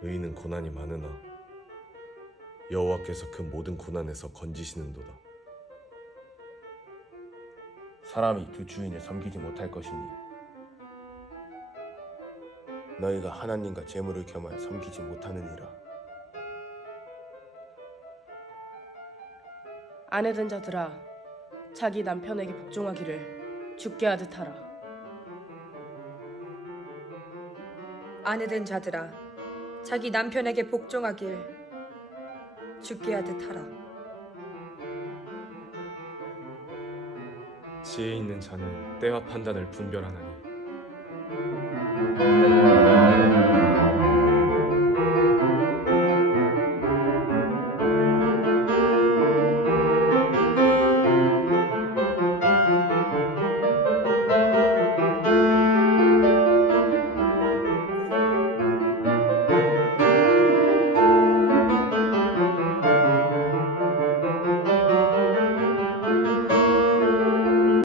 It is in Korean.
의인은 고난이 많으나 여호와께서 그 모든 고난에서 건지시는도다. 사람이 두 주인을 섬기지 못할 것이니 너희가 하나님과 재물을 겸하여 섬기지 못하느니라. 아내된 자들아, 자기 남편에게 복종하기를 죽게 하듯 하라. 아내된 자들아, 자기 남편에게 복종하길 죽게 하듯 하라. 지혜 있는 자는 때와 판단을 분별하나니